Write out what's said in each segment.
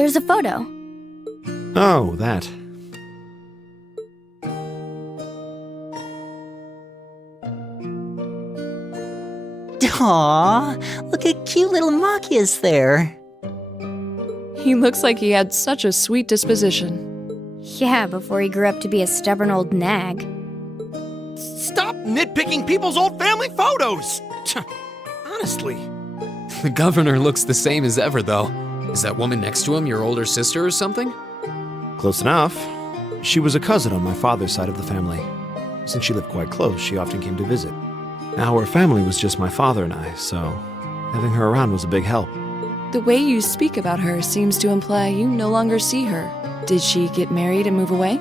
there's a photo. Oh, that. Aww, look at cute little Machias there. He looks like he had such a sweet disposition. Yeah, before he grew up to be a stubborn old nag. Stop nitpicking people's old family photos! Honestly. The governor looks the same as ever, though. Is that woman next to him your older sister or something? Close enough. She was a cousin on my father's side of the family. Since she lived quite close, she often came to visit. Our family was just my father and I, so having her around was a big help. The way you speak about her seems to imply you no longer see her. Did she get married and move away?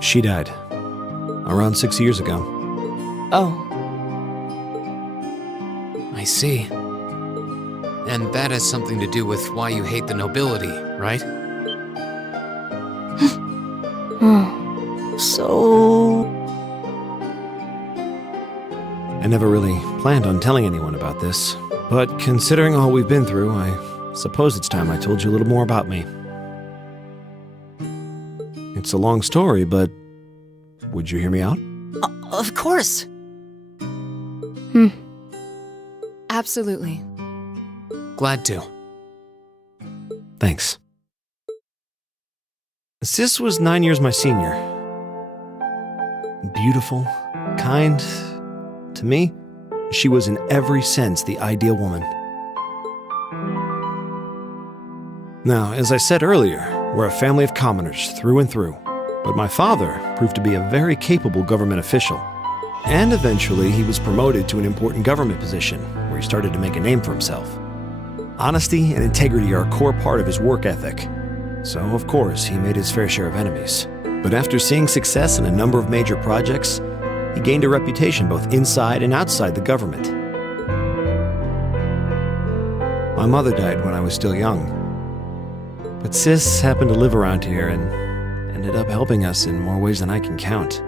She died. Around 6 years ago. Oh. I see. And that has something to do with why you hate the nobility, right? So... I never really planned on telling anyone about this, but considering all we've been through, I suppose it's time I told you a little more about me. It's a long story, but would you hear me out? Of course. Absolutely. Glad to. Thanks. Sis was 9 years my senior. Beautiful, kind. To me, she was in every sense the ideal woman. Now, as I said earlier, we're a family of commoners through and through. But my father proved to be a very capable government official. And eventually, he was promoted to an important government position, where he started to make a name for himself. Honesty and integrity are a core part of his work ethic. So, of course, he made his fair share of enemies. But after seeing success in a number of major projects, he gained a reputation both inside and outside the government. My mother died when I was still young. But Sis happened to live around here and ended up helping us in more ways than I can count.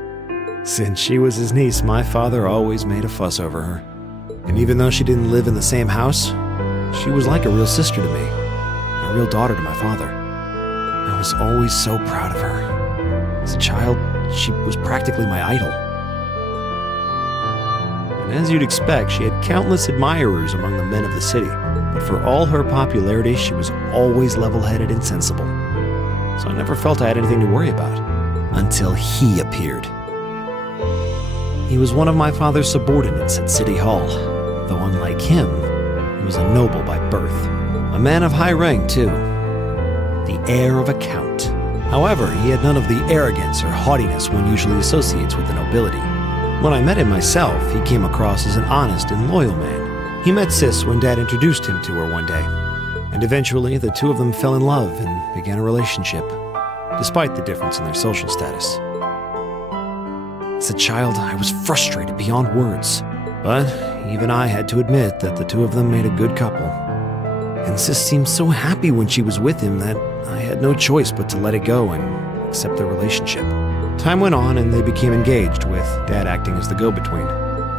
Since she was his niece, my father always made a fuss over her. And even though she didn't live in the same house, she was like a real sister to me, and a real daughter to my father. I was always so proud of her. As a child, she was practically my idol. And as you'd expect, she had countless admirers among the men of the city, but for all her popularity, she was always level-headed and sensible. So I never felt I had anything to worry about, until he appeared. He was one of my father's subordinates at City Hall, though unlike him, he was a noble by birth. A man of high rank, too. The heir of a count. However, he had none of the arrogance or haughtiness one usually associates with the nobility. When I met him myself, he came across as an honest and loyal man. He met Sis when Dad introduced him to her one day, and eventually the two of them fell in love and began a relationship, despite the difference in their social status. As a child, I was frustrated beyond words, but even I had to admit that the two of them made a good couple. And Sis seemed so happy when she was with him that I had no choice but to let it go and accept their relationship. Time went on and they became engaged, with Dad acting as the go-between.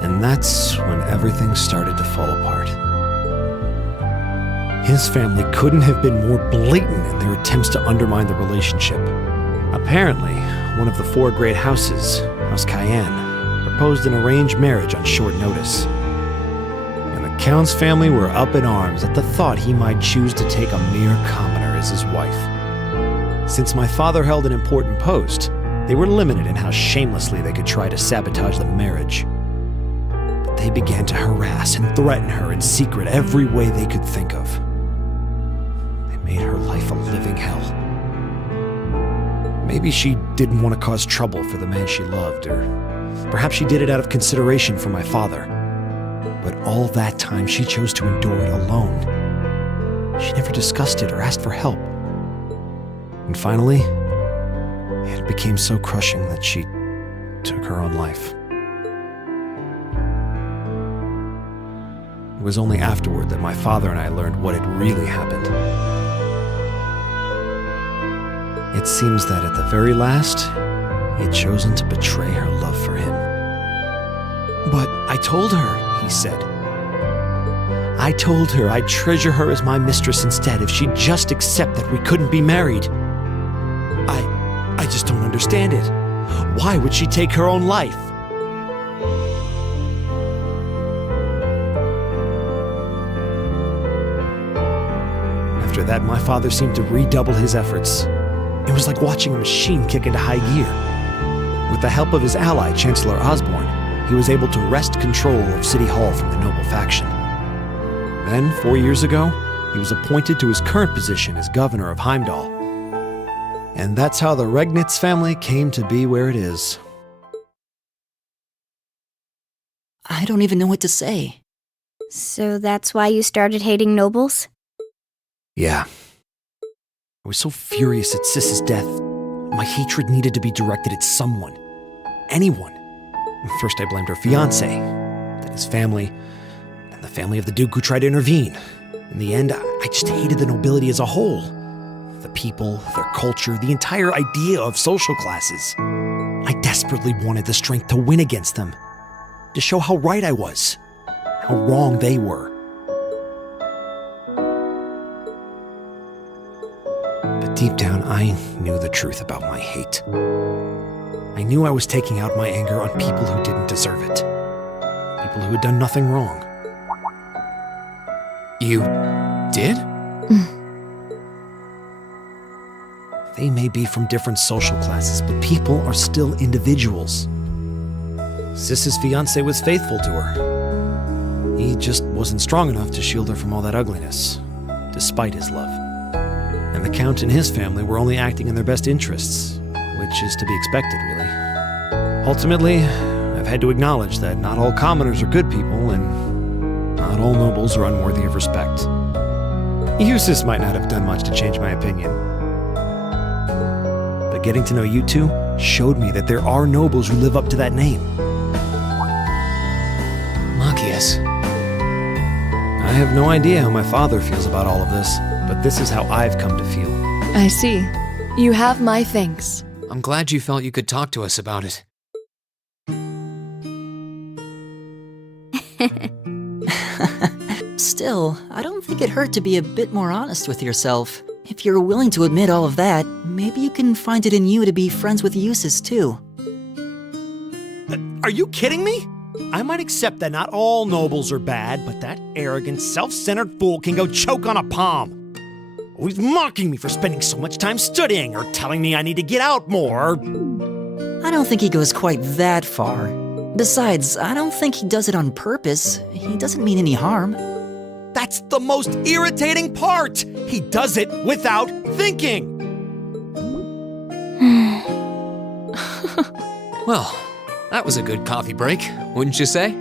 And that's when everything started to fall apart. His family couldn't have been more blatant in their attempts to undermine the relationship. Apparently, one of the 4 great houses, House Cayenne, proposed an arranged marriage on short notice. And the Count's family were up in arms at the thought he might choose to take a mere commoner as his wife. Since my father held an important post, they were limited in how shamelessly they could try to sabotage the marriage. But they began to harass and threaten her in secret every way they could think of. They made her life a living hell. Maybe she didn't want to cause trouble for the man she loved, or perhaps she did it out of consideration for my father. But all that time, she chose to endure it alone. She never discussed it or asked for help. And finally, it became so crushing that she took her own life. It was only afterward that my father and I learned what had really happened. It seems that at the very last, he had chosen to betray her love for him. But I told her, he said. I I told her I'd treasure her as my mistress instead if she'd just accept that we couldn't be married. I just don't understand it. Why would she take her own life? After that, my father seemed to redouble his efforts. It was like watching a machine kick into high gear. With the help of his ally, Chancellor Osborne, he was able to wrest control of City Hall from the noble faction. Then, 4 years ago, he was appointed to his current position as governor of Heimdall. And that's how the Regnitz family came to be where it is. I don't even know what to say. So that's why you started hating nobles? Yeah. I was so furious at Sis's death. My hatred needed to be directed at someone. Anyone. First I blamed her fiancé, then his family, then the family of the Duke who tried to intervene. In the end, I just hated the nobility as a whole. The people, their culture, the entire idea of social classes. I desperately wanted the strength to win against them. To show how right I was. How wrong they were. But deep down, I knew the truth about my hate. I knew I was taking out my anger on people who didn't deserve it. People who had done nothing wrong. You did? They may be from different social classes, but people are still individuals. Sis's fiancé was faithful to her. He just wasn't strong enough to shield her from all that ugliness, despite his love. And the Count and his family were only acting in their best interests, which is to be expected, really. Ultimately, I've had to acknowledge that not all commoners are good people, and not all nobles are unworthy of respect. Eustace might not have done much to change my opinion. But getting to know you two showed me that there are nobles who live up to that name. Machias. I have no idea how my father feels about all of this, but this is how I've come to feel. I see. You have my thanks. I'm glad you felt you could talk to us about it. Still, I don't think it hurt to be a bit more honest with yourself. If you're willing to admit all of that, maybe you can find it in you to be friends with Eustace too. Are you kidding me? I might accept that not all nobles are bad, but that arrogant, self-centered fool can go choke on a palm. Always mocking me for spending so much time studying, or telling me I need to get out more. I don't think he goes quite that far. Besides, I don't think he does it on purpose. He doesn't mean any harm. That's the most irritating part! He does it without thinking! Well, that was a good coffee break, wouldn't you say?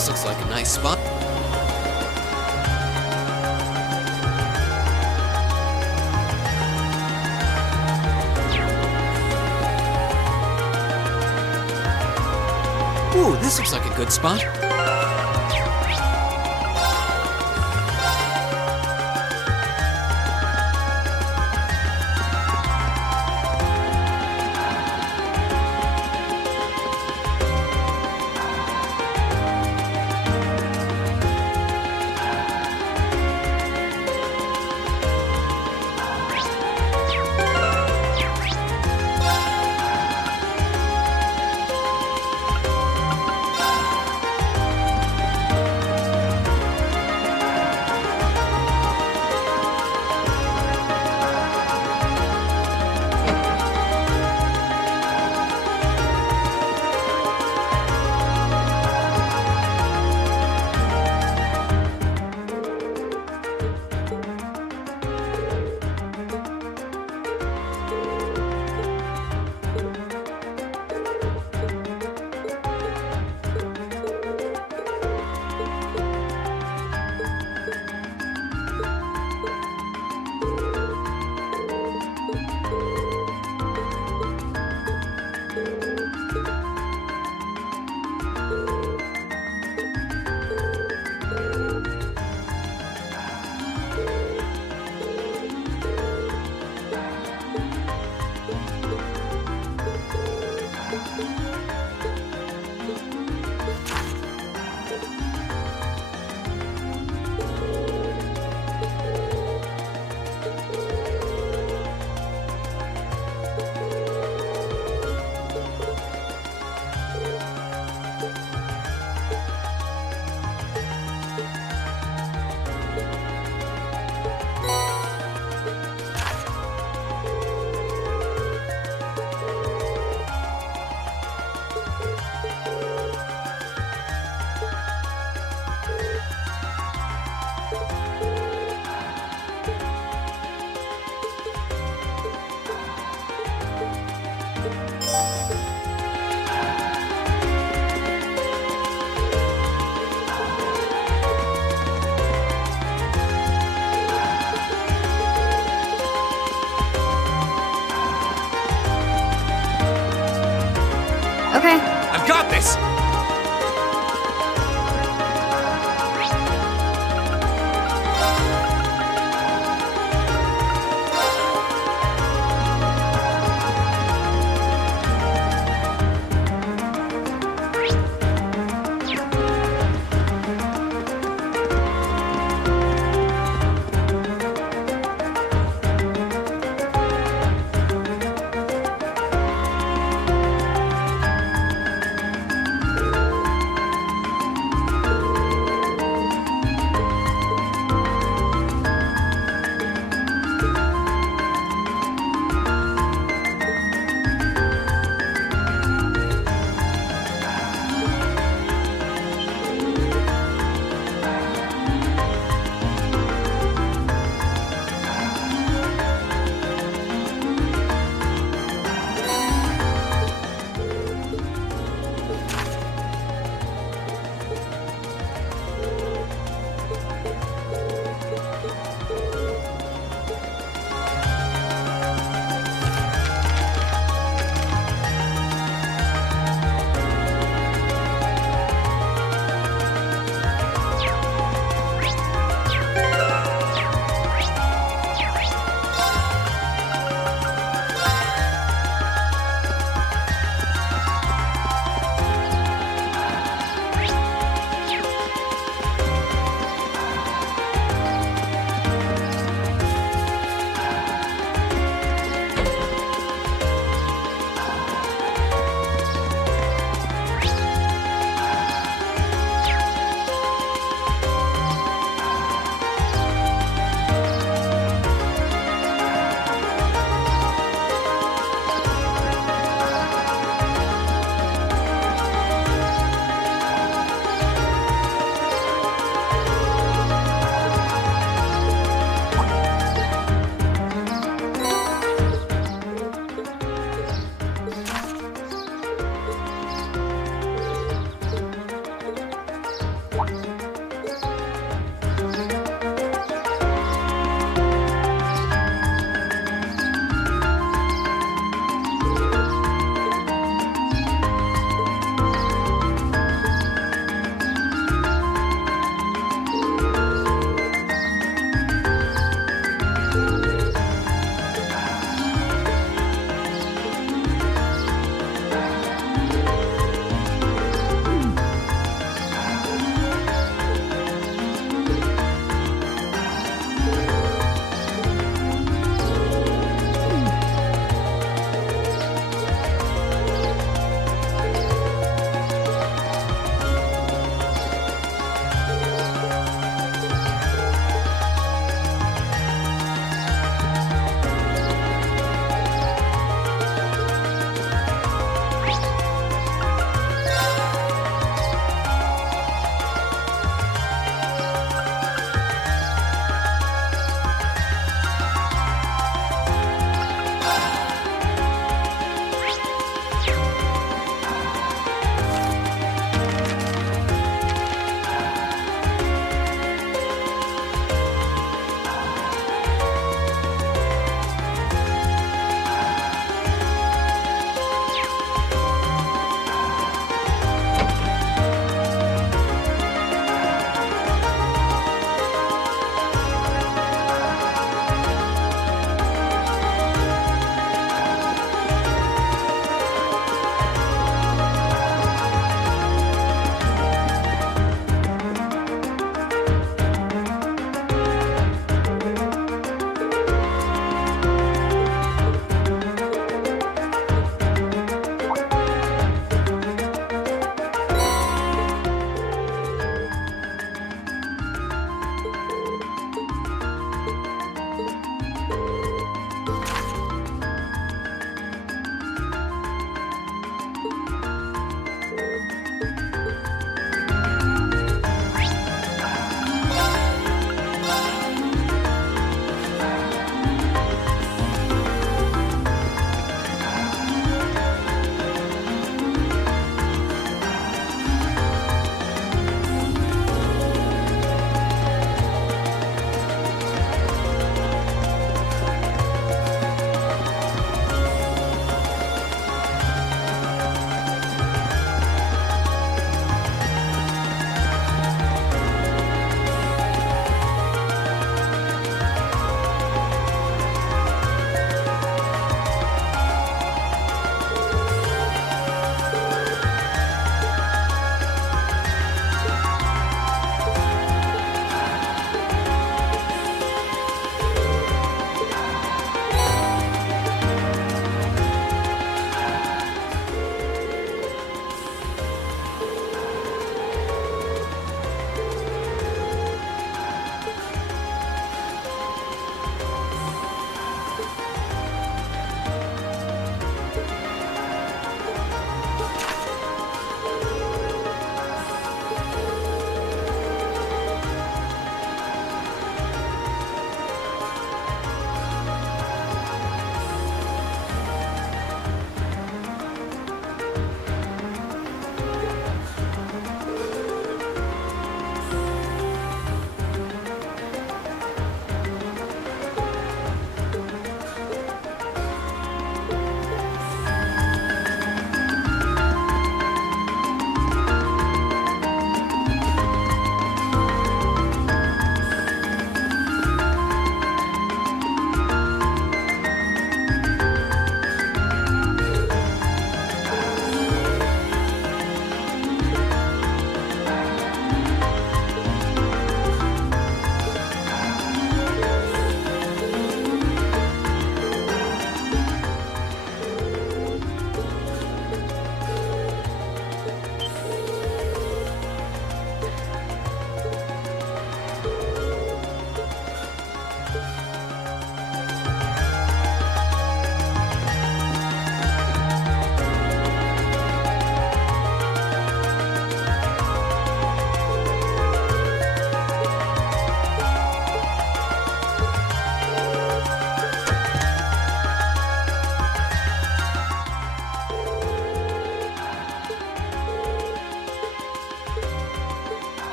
This looks like a nice spot. Ooh, this looks like a good spot.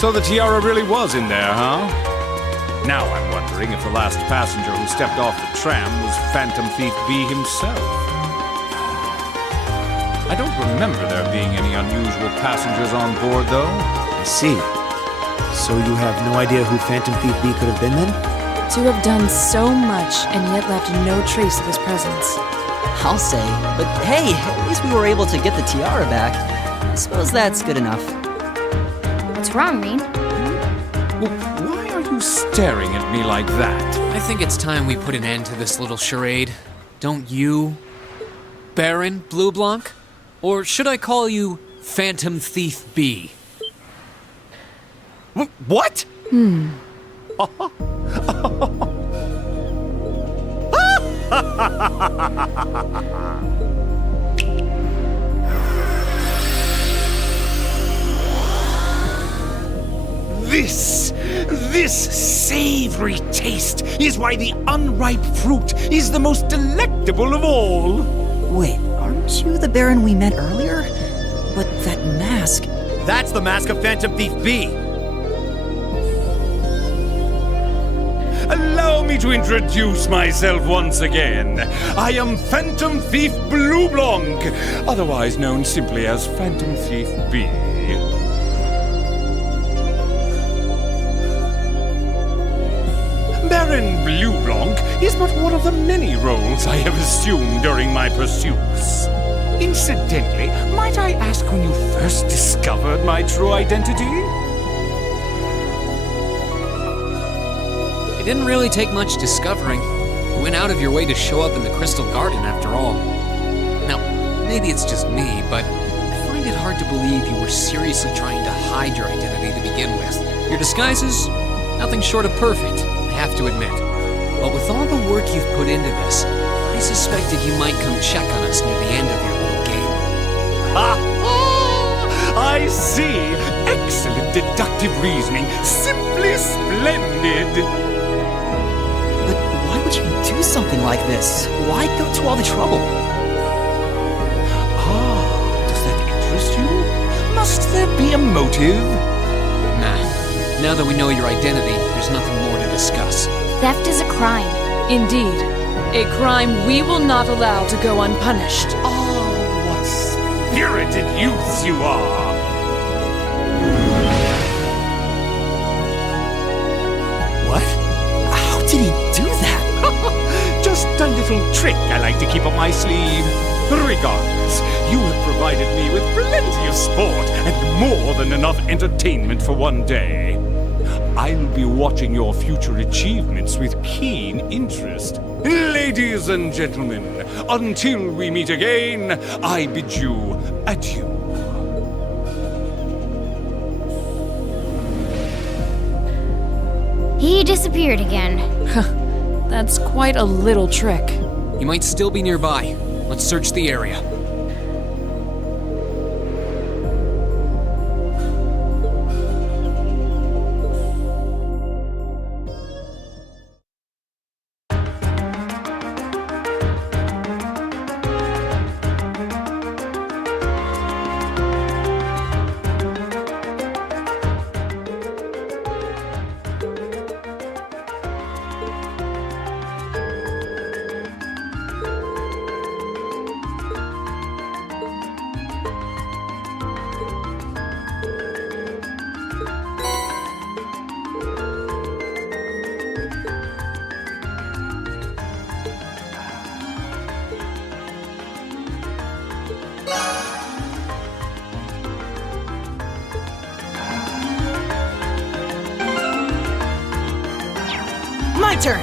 So the tiara really was in there, huh? Now I'm wondering if the last passenger who stepped off the tram was Phantom Thief B himself. I don't remember there being any unusual passengers on board, though. I see. So you have no idea who Phantom Thief B could have been then? To have done so much and yet left no trace of his presence. I'll say, but hey, at least we were able to get the tiara back. I suppose that's good enough. What's wrong, Rean? Well, why are you staring at me like that? I think it's time we put an end to this little charade. Don't you, Baron Blue Blanc? Or should I call you Phantom Thief B? What? This savory taste is why the unripe fruit is the most delectable of all. Wait, aren't you the Baron we met earlier? But that mask... That's the mask of Phantom Thief B. Allow me to introduce myself once again. I am Phantom Thief Blue Blanc, otherwise known simply as Phantom Thief B. Baron Blue Blanc is but one of the many roles I have assumed during my pursuits. Incidentally, might I ask when you first discovered my true identity? It didn't really take much discovering. You went out of your way to show up in the Crystal Garden after all. Now, maybe it's just me, but I find it hard to believe you were seriously trying to hide your identity to begin with. Your disguises, nothing short of perfect, I have to admit. But with all the work you've put into this, I suspected you might come check on us near the end of your little game. Ha ha! I see! Excellent deductive reasoning. Simply splendid! But why would you do something like this? Why go to all the trouble? Ah, does that interest you? Must there be a motive? Nah, now that we know your identity, there's nothing more to discuss. Theft is a crime. Indeed, a crime we will not allow to go unpunished. Oh, what spirited youths you are! What? How did he do that? Just a little trick I like to keep up my sleeve. Regardless, you have provided me with plenty of sport and more than enough entertainment for one day. I'll be watching your future achievements with keen interest. Ladies and gentlemen, until we meet again, I bid you adieu. He disappeared again. That's quite a little trick. He might still be nearby. Let's search the area. My turn!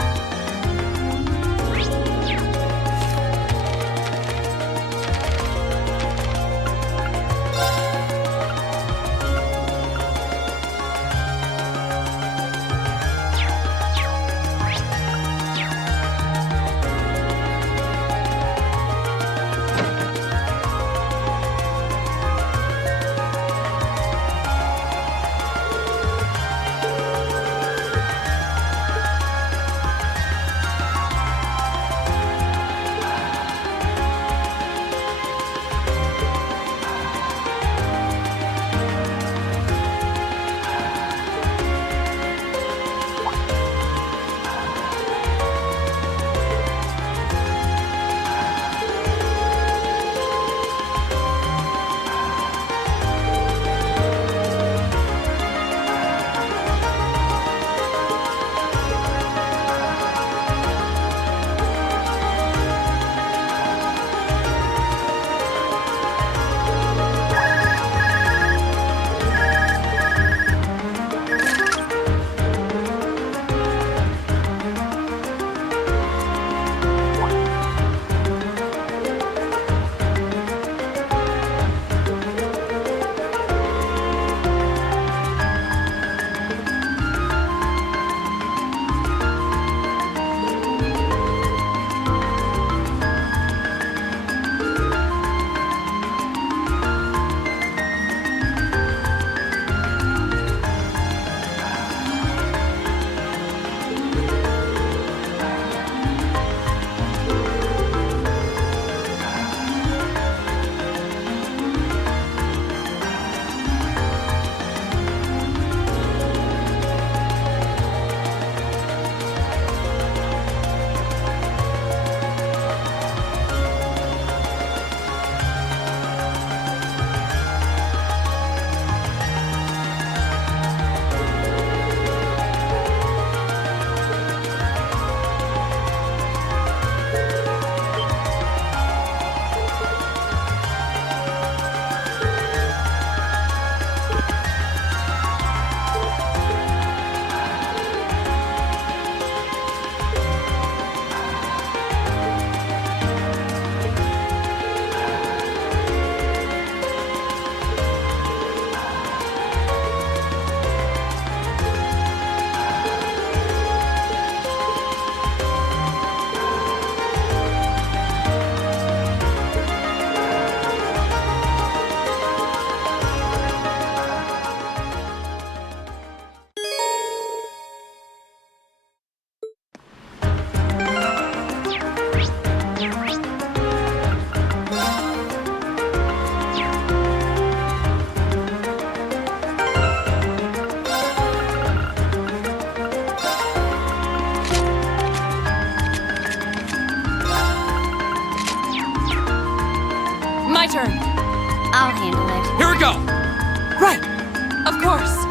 my turn. I'll handle it. Here we go! Right. Of course.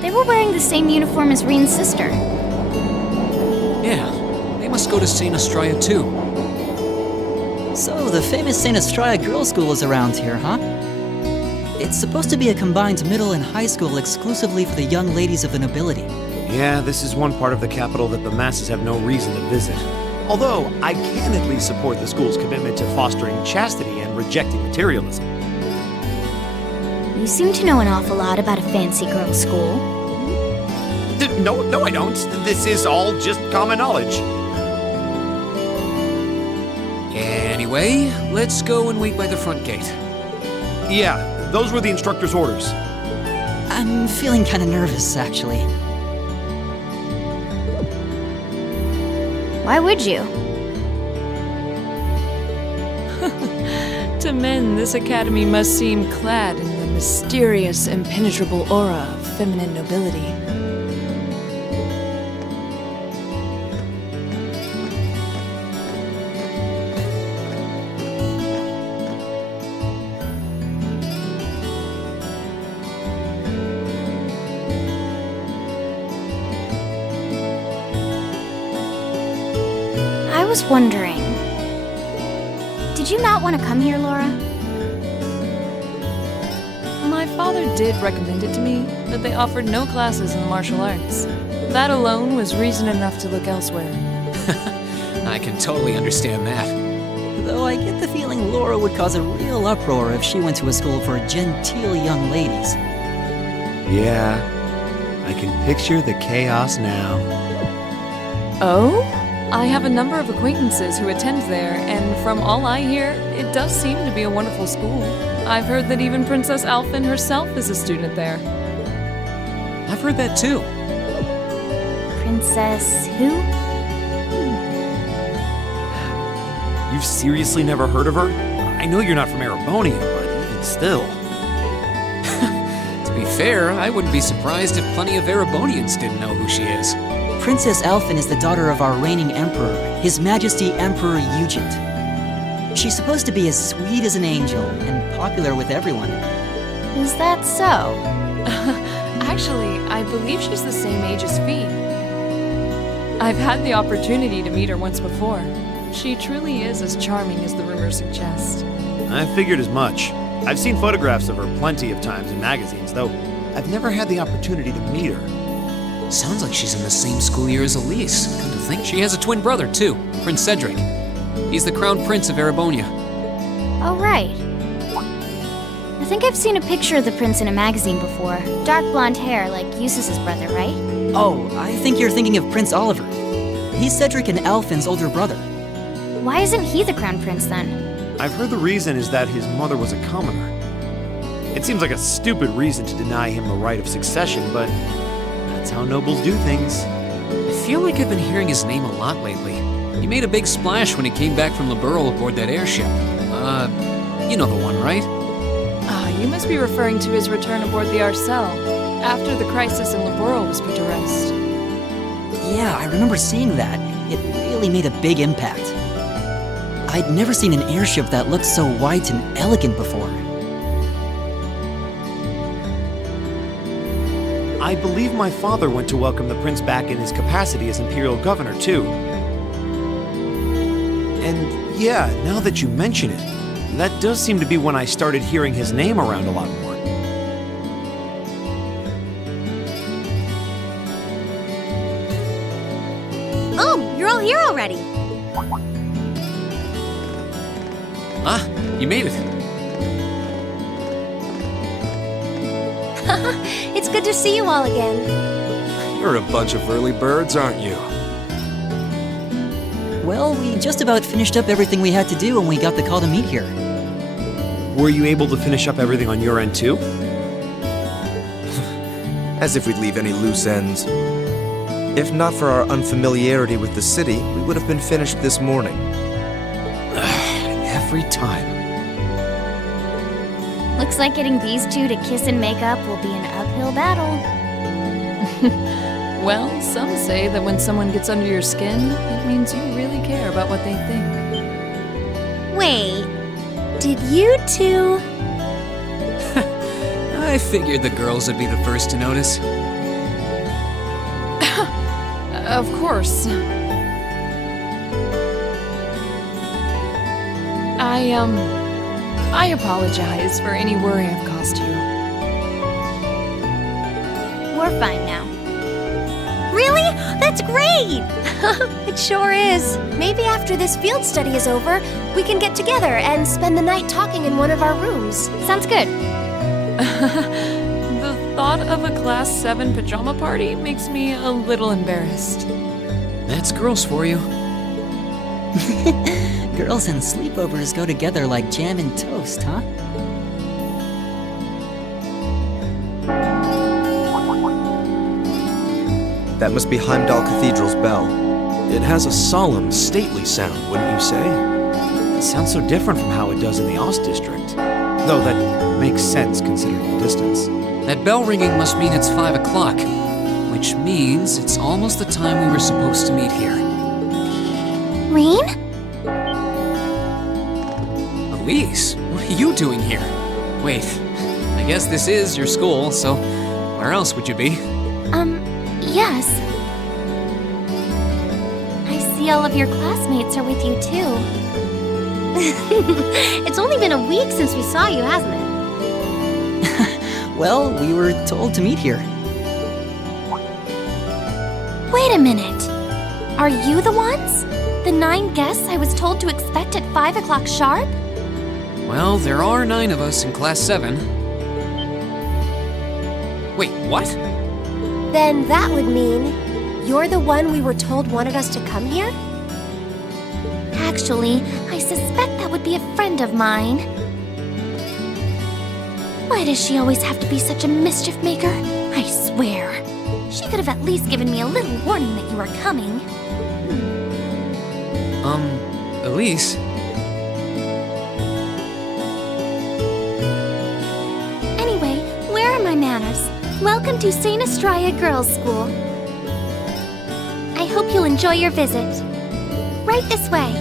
They were wearing the same uniform as Reen's sister. Yeah, they must go to St. Estrella too. So, the famous St. Estrella Girls' School is around here, huh? It's supposed to be a combined middle and high school exclusively for the young ladies of the nobility. Yeah, this is one part of the capital that the masses have no reason to visit. Although, I can at least support the school's commitment to fostering chastity and rejecting materialism. You seem to know an awful lot about a fancy girls' school. No, I don't. This is all just common knowledge. Anyway, let's go and wait by the front gate. Yeah, those were the instructor's orders. I'm feeling kinda nervous, actually. Why would you? To men, this academy must seem clad in the mysterious, impenetrable aura of feminine nobility. I was wondering, did you not want to come here, Laura? My father did recommend it to me, but they offered no classes in the martial arts. That alone was reason enough to look elsewhere. I can totally understand that. Though I get the feeling Laura would cause a real uproar if she went to a school for genteel young ladies. Yeah, I can picture the chaos now. Oh? I have a number of acquaintances who attend there, and from all I hear, it does seem to be a wonderful school. I've heard that even Princess Alphen herself is a student there. I've heard that too. Princess who? You've seriously never heard of her? I know you're not from Erebonia, but even still. To be fair, I wouldn't be surprised if plenty of Erebonians didn't know who she is. Princess Alphen is the daughter of our reigning emperor, His Majesty Emperor Eugent. She's supposed to be as sweet as an angel and popular with everyone. Is that so? Actually, I believe she's the same age as Fee. I've had the opportunity to meet her once before. She truly is as charming as the rumors suggest. I figured as much. I've seen photographs of her plenty of times in magazines, though I've never had the opportunity to meet her. Sounds like she's in the same school year as Elise. Come to think, she has a twin brother too, Prince Cedric. He's the crown prince of Erebonia. Oh, right. I think I've seen a picture of the prince in a magazine before. Dark blonde hair, like Eustace's brother, right? Oh, I think you're thinking of Prince Oliver. He's Cedric and Alfin's older brother. Why isn't he the crown prince then? I've heard the reason is that his mother was a commoner. It seems like a stupid reason to deny him the right of succession, but that's how nobles do things. I feel like I've been hearing his name a lot lately. He made a big splash when he came back from Liberl aboard that airship. You know the one, right? You must be referring to his return aboard the Arcel, after the crisis in Liberl was put to rest. Yeah, I remember seeing that. It really made a big impact. I'd never seen an airship that looked so white and elegant before. I believe my father went to welcome the prince back in his capacity as imperial governor, too. And yeah, now that you mention it, that does seem to be when I started hearing his name around a lot more. Oh, you're all here already. Ah, you made it. It's good to see you all again. You're a bunch of early birds, aren't you? Well, we just about finished up everything we had to do when we got the call to meet here. Were you able to finish up everything on your end, too? As if we'd leave any loose ends. If not for our unfamiliarity with the city, we would have been finished this morning. Every time. Looks like getting these two to kiss and make up will be an uphill battle. Well, some say that when someone gets under your skin, it means you really care about what they think. Wait, did you two? I figured the girls would be the first to notice. Of course. I apologize for any worry I've caused you. We're fine now. Really? That's great! It sure is. Maybe after this field study is over, we can get together and spend the night talking in one of our rooms. Sounds good. The thought of a Class 7 pajama party makes me a little embarrassed. That's girls for you. Girls and sleepovers go together like jam and toast, huh? That must be Heimdall Cathedral's bell. It has a solemn, stately sound, wouldn't you say? It sounds so different from how it does in the Ost district. Though that makes sense considering the distance. That bell ringing must mean it's 5 o'clock, which means it's almost the time we were supposed to meet here. Rain? Elise, what are you doing here? Wait, I guess this is your school, so where else would you be? Yes. I see all of your classmates are with you, too. It's only been a week since we saw you, hasn't it? Well, we were told to meet here. Wait a minute. Are you the ones? The 9 guests I was told to expect at 5 o'clock sharp? Well, there are 9 of us in Class 7. Wait, what? Then that would mean you're the one we were told wanted us to come here? Actually, I suspect that would be a friend of mine. Why does she always have to be such a mischief maker? I swear. She could have at least given me a little warning that you were coming. Elise? Anyway, where are my manners? Welcome to St. Estraya Girls' School. I hope you'll enjoy your visit. Right this way.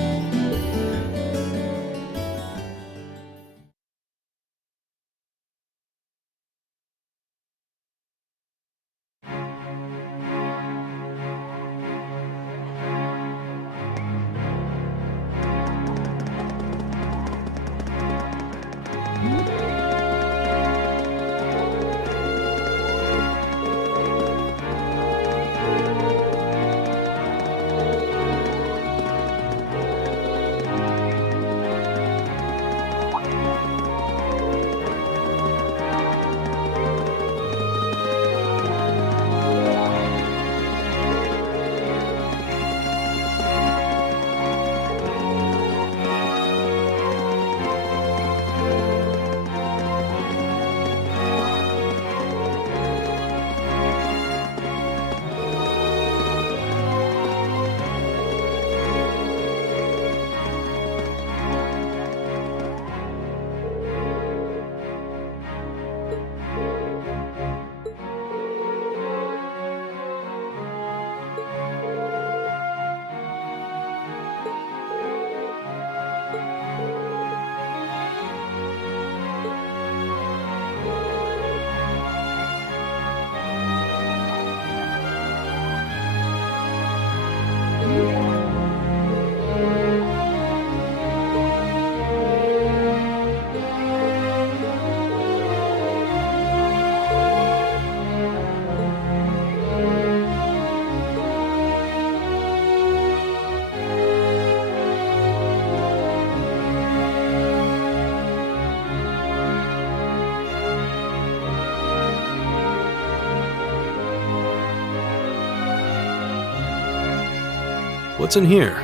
What's in here?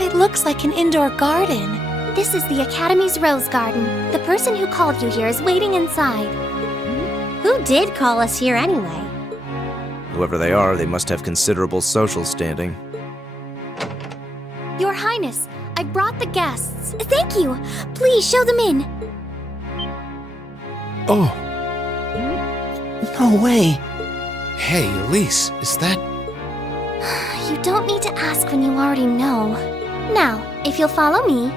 It looks like an indoor garden. This is the Academy's Rose Garden. The person who called you here is waiting inside. Who did call us here anyway? Whoever they are, they must have considerable social standing. Your Highness, I brought the guests. Thank you. Please show them in. Oh, No way. Hey, Elise, is that... You don't need to ask when you already know. Now, if you'll follow me.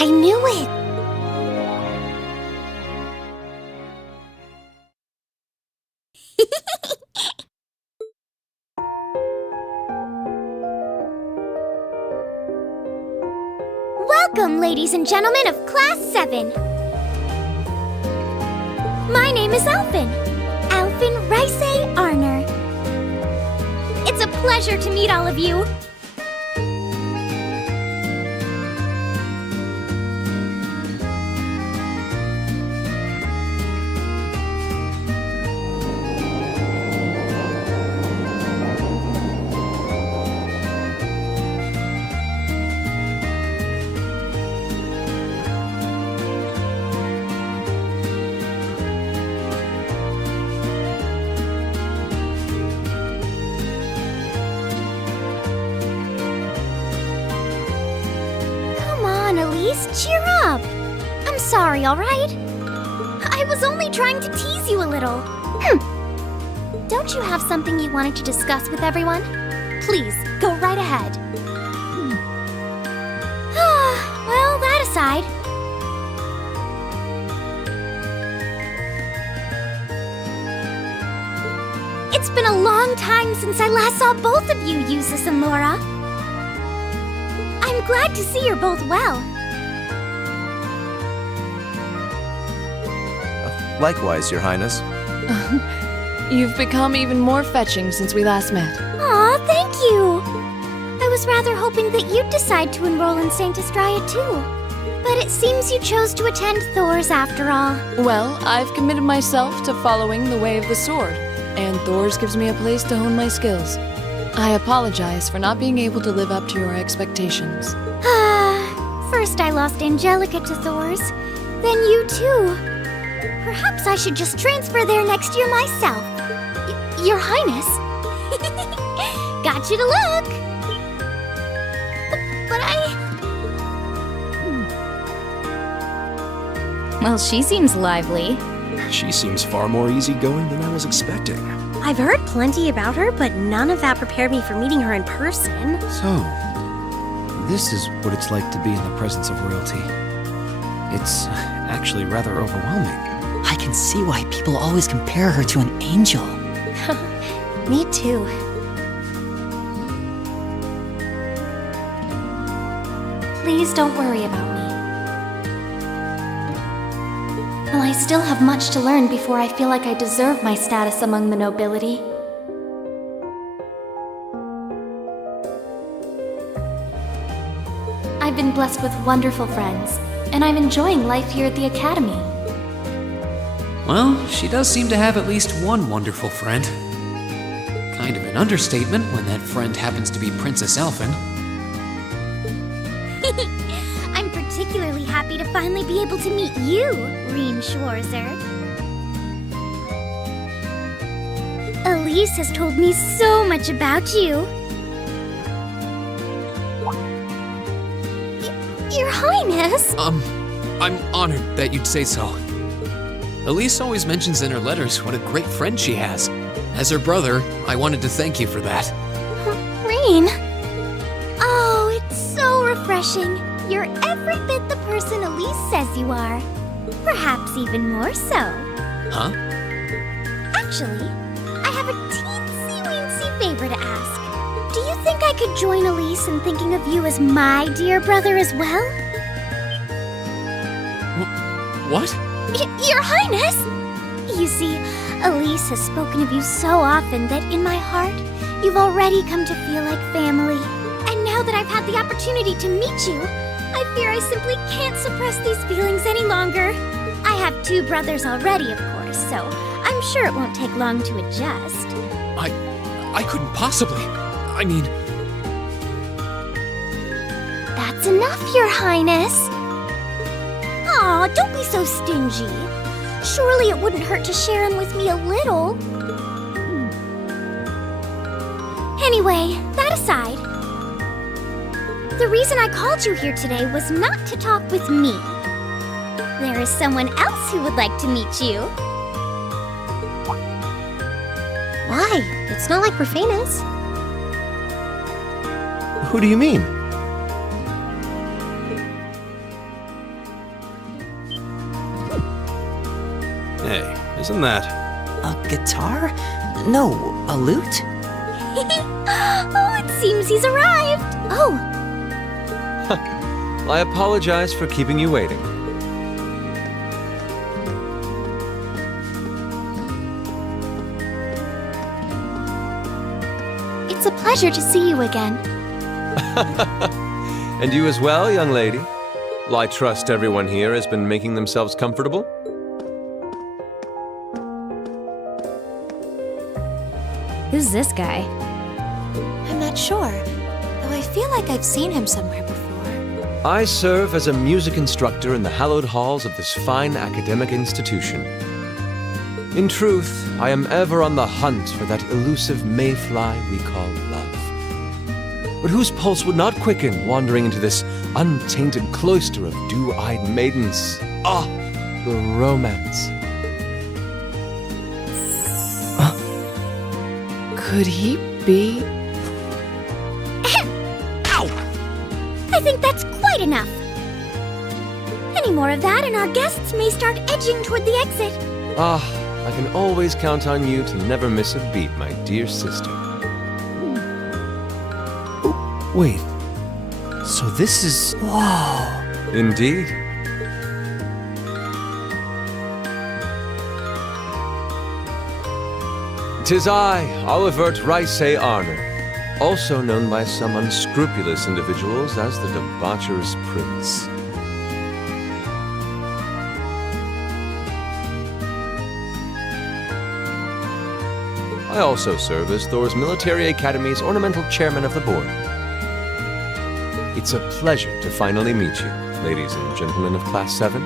I knew it. Welcome, ladies and gentlemen of Class 7. My name is Alphen. Alphen Rice Arner. It's a pleasure to meet all of you. Elise, cheer up! I'm sorry, alright? I was only trying to tease you a little. Don't you have something you wanted to discuss with everyone? Please, go right ahead. Well, that aside... It's been a long time since I last saw both of you, Eustace and Laura. I'm glad to see you're both well. Likewise, Your Highness. You've become even more fetching since we last met. Aw, thank you! I was rather hoping that you'd decide to enroll in Saint Estrella too. But it seems you chose to attend Thor's after all. Well, I've committed myself to following the way of the sword, and Thor's gives me a place to hone my skills. I apologize for not being able to live up to your expectations. First I lost Angelica to Thor's, then you too. Perhaps I should just transfer there next year myself. Your Highness. Got you to look. But Well, she seems lively. she seems far more easygoing than I was expecting. I've heard plenty about her, but none of that prepared me for meeting her in person. So, this is what it's like to be in the presence of royalty. It's actually rather overwhelming. I can see why people always compare her to an angel. Me too. Please don't worry about me. Well, I still have much to learn before I feel like I deserve my status among the nobility. I've been blessed with wonderful friends, and I'm enjoying life here at the Academy. Well, she does seem to have at least one wonderful friend. Kind of an understatement when that friend happens to be Princess Elfin. I'm particularly happy to finally be able to meet you, Reen Schwarzer. Elise has told me so much about you. Your Highness! I'm honored that you'd say so. Elise always mentions in her letters what a great friend she has. As her brother, I wanted to thank you for that. Reen! Oh, it's so refreshing. You're every bit the person Elise says you are. Perhaps even more so. Huh? Actually, I have a teensy-weensy favor to ask. Do you think I could join Elise in thinking of you as my dear brother as well? What? Your Highness! You see, Elise has spoken of you so often that in my heart, you've already come to feel like family. And now that I've had the opportunity to meet you, I fear I simply can't suppress these feelings any longer. I have 2 brothers already, of course, so I'm sure it won't take long to adjust. I couldn't possibly. I mean, That's enough, Your Highness. Aw, don't be so stingy. Surely it wouldn't hurt to share him with me a little. Anyway, that aside, the reason I called you here today was not to talk with me. There is someone else who would like to meet you. Why? It's not like we're famous. Who do you mean? Hey, isn't that... A guitar? No, a lute? Oh, it seems he's arrived. Oh, I apologize for keeping you waiting. it's a pleasure to see you again. And you as well, young lady. Well, I trust everyone here has been making themselves comfortable. Who's this guy? I'm not sure, though I feel like I've seen him somewhere before. I serve as a music instructor in the hallowed halls of this fine academic institution. In truth, I am ever on the hunt for that elusive mayfly we call love, but whose pulse would not quicken wandering into this untainted cloister of dew-eyed maidens. Ah, the romance. Could he be? I think that's quite enough. Any more of that and our guests may start edging toward the exit. Ah, I can always count on you to never miss a beat, my dear sister. Oh, wait. So this is... Whoa. Indeed. 'Tis I, Olivert Rice Arner, also known by some unscrupulous individuals as the debaucherous prince. I also serve as Thor's Military Academy's ornamental chairman of the board. It's a pleasure to finally meet you, ladies and gentlemen of Class 7.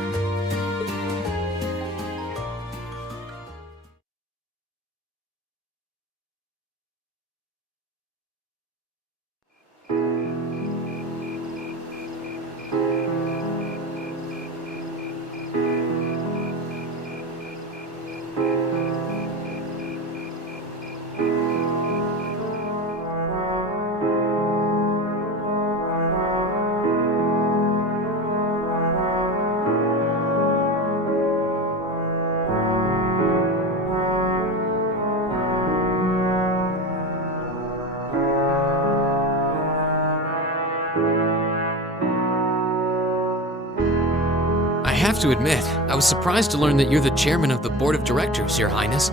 I have to admit, I was surprised to learn that you're the chairman of the board of directors, Your Highness.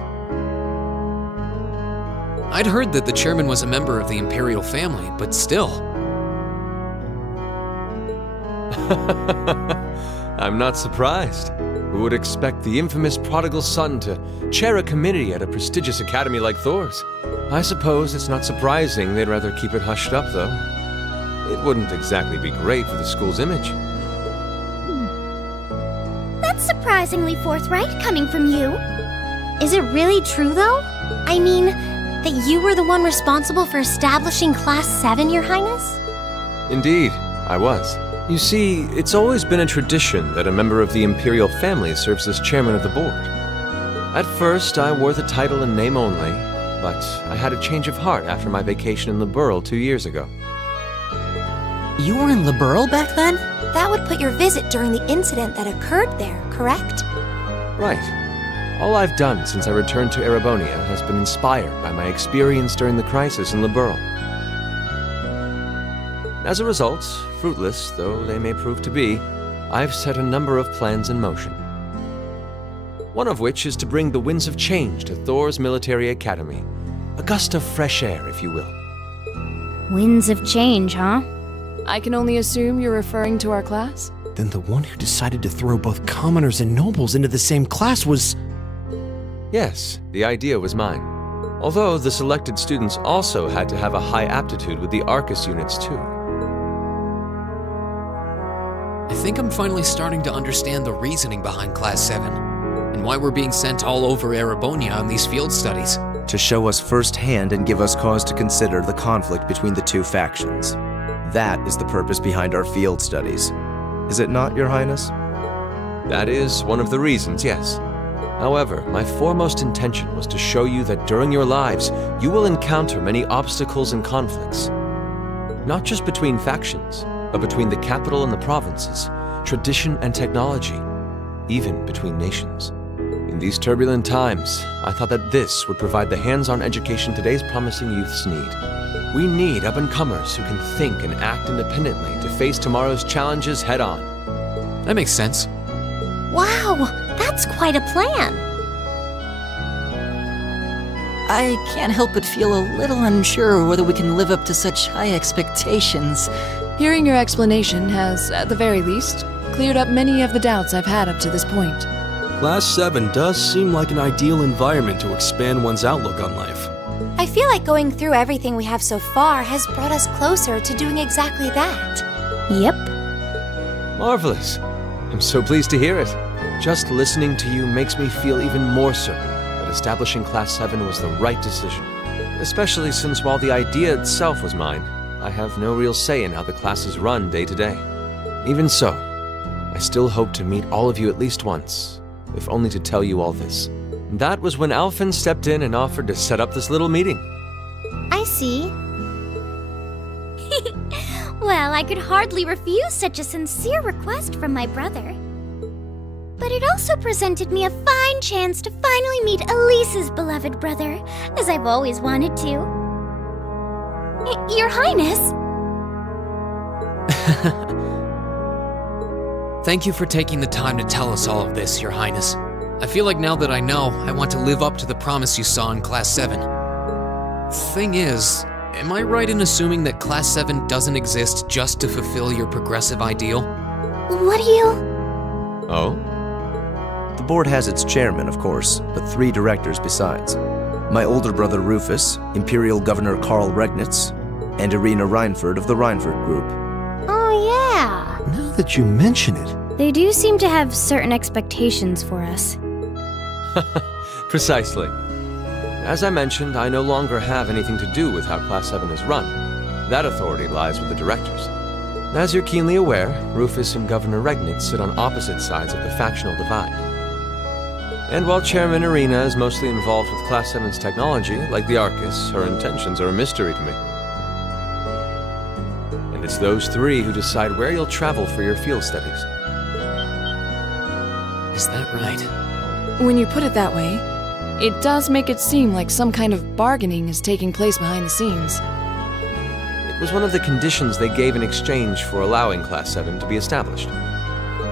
I'd heard that the chairman was a member of the imperial family, but still. I'm not surprised. Who would expect the infamous prodigal son to chair a committee at a prestigious academy like Thor's? I suppose it's not surprising they'd rather keep it hushed up, though. It wouldn't exactly be great for the school's image. That's surprisingly forthright coming from you. Is it really true, though? I mean, that you were the one responsible for establishing Class 7, Your Highness? Indeed, I was. You see, it's always been a tradition that a member of the imperial family serves as chairman of the board. At first, I wore the title in name only, but I had a change of heart after my vacation in Liberl 2 years ago. You were in Liberl back then? That would put your visit during the incident that occurred there, correct? Right. All I've done since I returned to Erebonia has been inspired by my experience during the crisis in Liberl. As a result, fruitless though they may prove to be, I've set a number of plans in motion. One of which is to bring the winds of change to Thor's Military Academy. A gust of fresh air, if you will. Winds of change, huh? I can only assume you're referring to our class? Then the one who decided to throw both commoners and nobles into the same class was... Yes, the idea was mine. Although the selected students also had to have a high aptitude with the Arcus units too. I think I'm finally starting to understand the reasoning behind Class 7, and why we're being sent all over Erebonia on these field studies. To show us firsthand and give us cause to consider the conflict between the two factions. That is the purpose behind our field studies. Is it not, Your Highness? That is one of the reasons, yes. However, my foremost intention was to show you that during your lives, you will encounter many obstacles and conflicts. Not just between factions, but between the capital and the provinces, tradition and technology, even between nations. In these turbulent times, I thought that this would provide the hands-on education today's promising youths need. We need up-and-comers who can think and act independently to face tomorrow's challenges head-on. That makes sense. Wow, that's quite a plan. I can't help but feel a little unsure whether we can live up to such high expectations. Hearing your explanation has, at the very least, cleared up many of the doubts I've had up to this point. Class 7 does seem like an ideal environment to expand one's outlook on life. I feel like going through everything we have so far has brought us closer to doing exactly that. Yep. Marvelous. I'm so pleased to hear it. Just listening to you makes me feel even more certain that establishing Class 7 was the right decision. Especially since while the idea itself was mine, I have no real say in how the classes run day to day. Even so, I still hope to meet all of you at least once, if only to tell you all this. That was when Alphen stepped in and offered to set up this little meeting. I see. Well, I could hardly refuse such a sincere request from my brother. But it also presented me a fine chance to finally meet Elise's beloved brother, as I've always wanted to. Your Highness! Thank you for taking the time to tell us all of this, Your Highness. I feel like now that I know, I want to live up to the promise you saw in Class 7. Thing is, am I right in assuming that Class 7 doesn't exist just to fulfill your progressive ideal? What do you... Oh? The board has its chairman, of course, but 3 directors besides. My older brother Rufus, Imperial Governor Karl Regnitz, and Irina Reinford of the Reinford Group. Oh, yeah. Now that you mention it, They do seem to have certain expectations for us. Precisely. As I mentioned, I no longer have anything to do with how Class 7 is run. That authority lies with the directors. As you're keenly aware, Rufus and Governor Regnitz sit on opposite sides of the factional divide. And while Chairman Irina is mostly involved with Class 7's technology, like the Arcus, her intentions are a mystery to me. And it's those 3 who decide where you'll travel for your field studies. Is that right? When you put it that way, it does make it seem like some kind of bargaining is taking place behind the scenes. It was one of the conditions they gave in exchange for allowing Class 7 to be established.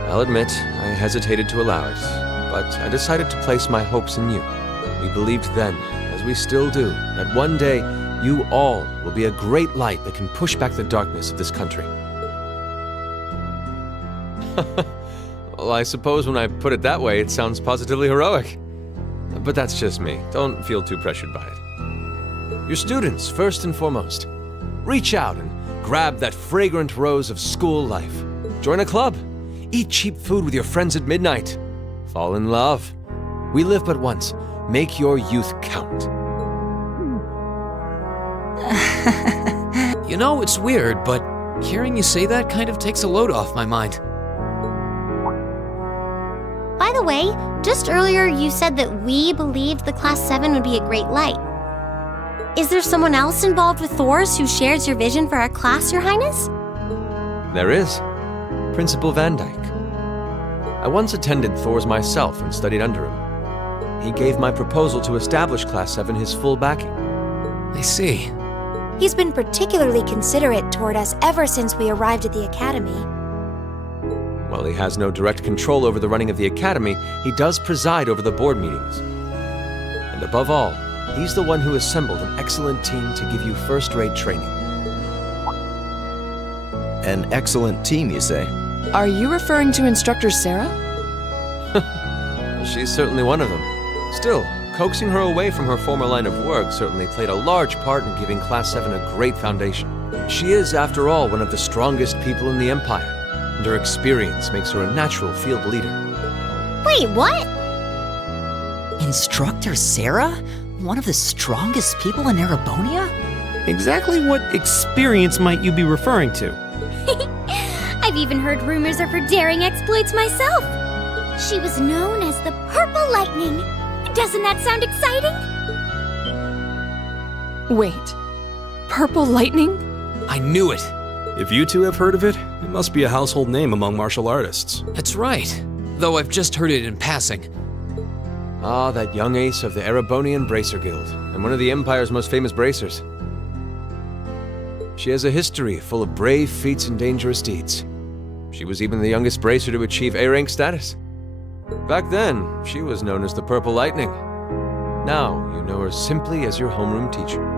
I'll admit, I hesitated to allow it, but I decided to place my hopes in you. We believed then, as we still do, that one day you all will be a great light that can push back the darkness of this country. Well, I suppose when I put it that way, it sounds positively heroic. But that's just me. Don't feel too pressured by it. Your students, first and foremost. Reach out and grab that fragrant rose of school life. Join a club. Eat cheap food with your friends at midnight. Fall in love. We live but once. Make your youth count. You know, it's weird, but hearing you say that kind of takes a load off my mind. By the way, just earlier you said that we believed the Class 7 would be a great light. Is there someone else involved with Thor's who shares your vision for our class, Your Highness? There is. Principal Van Dyke. I once attended Thor's myself and studied under him. He gave my proposal to establish Class 7 his full backing. I see. He's been particularly considerate toward us ever since we arrived at the Academy. While he has no direct control over the running of the Academy, he does preside over the board meetings. And above all, he's the one who assembled an excellent team to give you first-rate training. An excellent team, you say? Are you referring to Instructor Sarah? She's certainly one of them. Still, coaxing her away from her former line of work certainly played a large part in giving Class 7 a great foundation. She is, after all, one of the strongest people in the Empire, and her experience makes her a natural field leader. Wait, what? Instructor Sarah? One of the strongest people in Erebonia? Exactly what experience might you be referring to? I've even heard rumors of her daring exploits myself. She was known as the Purple Lightning. Doesn't that sound exciting? Wait. Purple Lightning? I knew it. If you two have heard of it, it must be a household name among martial artists. That's right. Though I've just heard it in passing. Ah, that young ace of the Erebonian Bracer Guild, and one of the Empire's most famous bracers. She has a history full of brave feats and dangerous deeds. She was even the youngest bracer to achieve A-rank status. Back then, she was known as the Purple Lightning. Now, you know her simply as your homeroom teacher.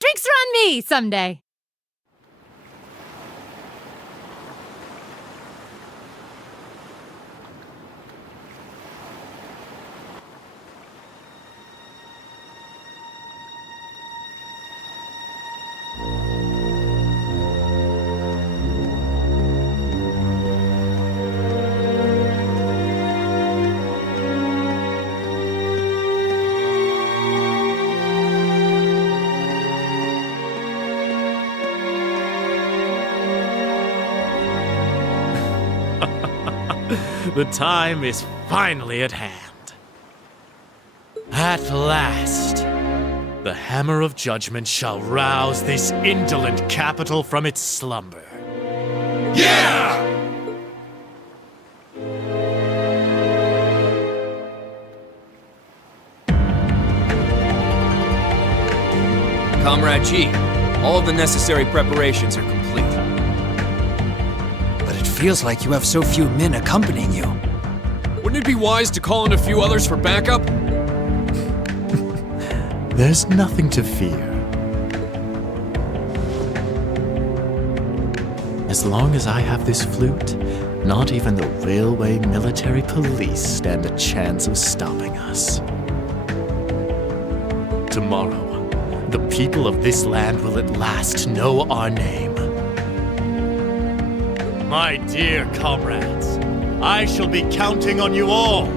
Drinks are on me someday. The time is finally at hand. At last, the hammer of judgment shall rouse this indolent capital from its slumber. Yeah! Comrade G, all of the necessary preparations are complete. But it feels like you have so few men accompanying you. Wouldn't it be wise to call in a few others for backup? There's nothing to fear. As long as I have this flute, not even the railway military police stand a chance of stopping us. Tomorrow, the people of this land will at last know our name. My dear comrades, I shall be counting on you all